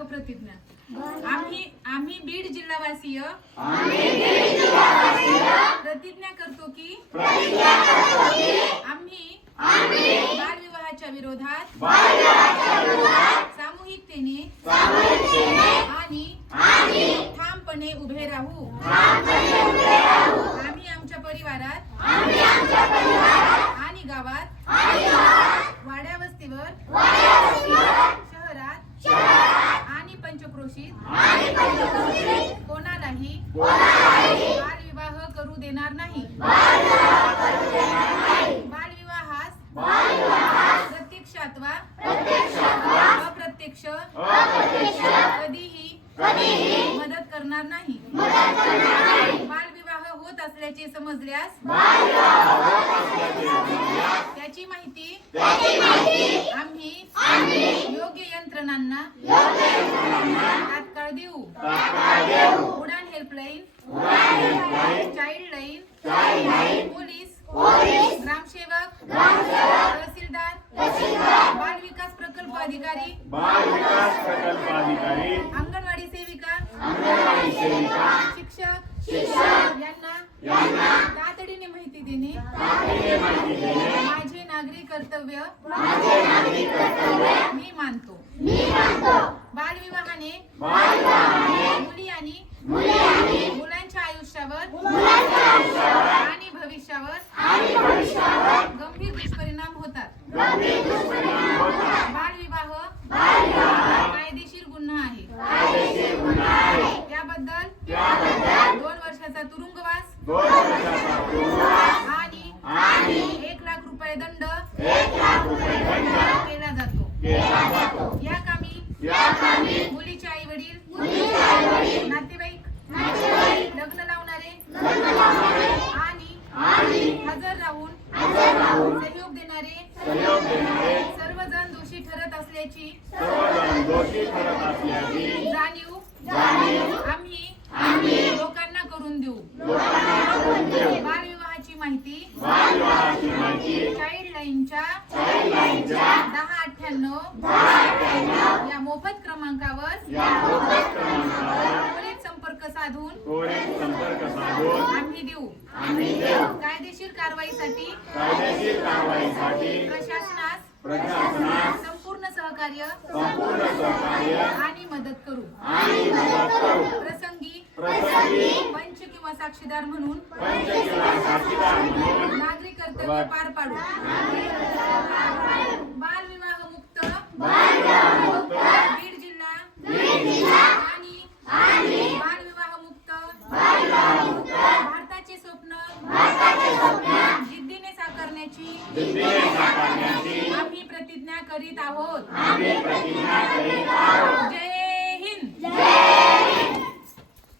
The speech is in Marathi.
प्रतिज्ञा आम्ही आम्ही बीड जिल्हावासीय प्रतिज्ञा करतो की आम्ही बालविवाहाच्या विरोधात सामूहिकतेने आणि ठामपणे उभे राहू. आम्ही आमच्या परिवारात आणि गावात वाड्या वस्तीवर शहरात पंचक्रोशीत. कोणालाही बालविवाह करू देणार नाही. बालविवाहास प्रत्यक्षात वा अप्रत्यक्ष कधीही मदत करणार नाही. असल्याचे समजल्यास त्याची माहिती? आम्ही योग्य यंत्रणांना तात्काळ देऊ. Udaan helpline child line police ग्रामसेवक तहसीलदार बाल विकास प्रकल्प अधिकारी बाल विकास प्रकल्प अधिकारी अंगणवाडी सेविका अंगणवाडी सेविका शिक्षक यांना तातडीने माझे नागरी कर्तव्य? मी मानतो. बालविवाहाने मुली आणि मुलांच्या आयुष्यावर आणि भविष्यावर गंभीर दुष्परिणाम होतात. मुलीचे आई वडील नातेवाईक लग्न लावणारे आणि हजर राहून सहयोग देणारे सर्वजण दोषी ठरत असल्याची जाणीव आम्ही लोकांना करून देऊ. बालविवाहाची माहिती लाईनच्या चाइल्डलाईनच्या दहा अठ्ठ्याण्णव मोफत क्रमांकावर त्वरित संपर्क साधून संपर्क साधून आम्ही देऊ. आम्ही देऊ. कायदेशीर कारवाईसाठी कायदेशीर कारवाईसाठी प्रशासनास प्रशासनास संपूर्ण सहकार्य संपूर्ण सहकार्य आणि मदत करू. आणि मदत करू. प्रसंगी प्रसंगी पंच किंवा साक्षीदार म्हणून पंच किंवा साक्षीदार म्हणून नागरिक कर्तव्य पार पाडू. जिद्दीने साकारण्याची आम्ही प्रतिज्ञा करीत आहोत. जय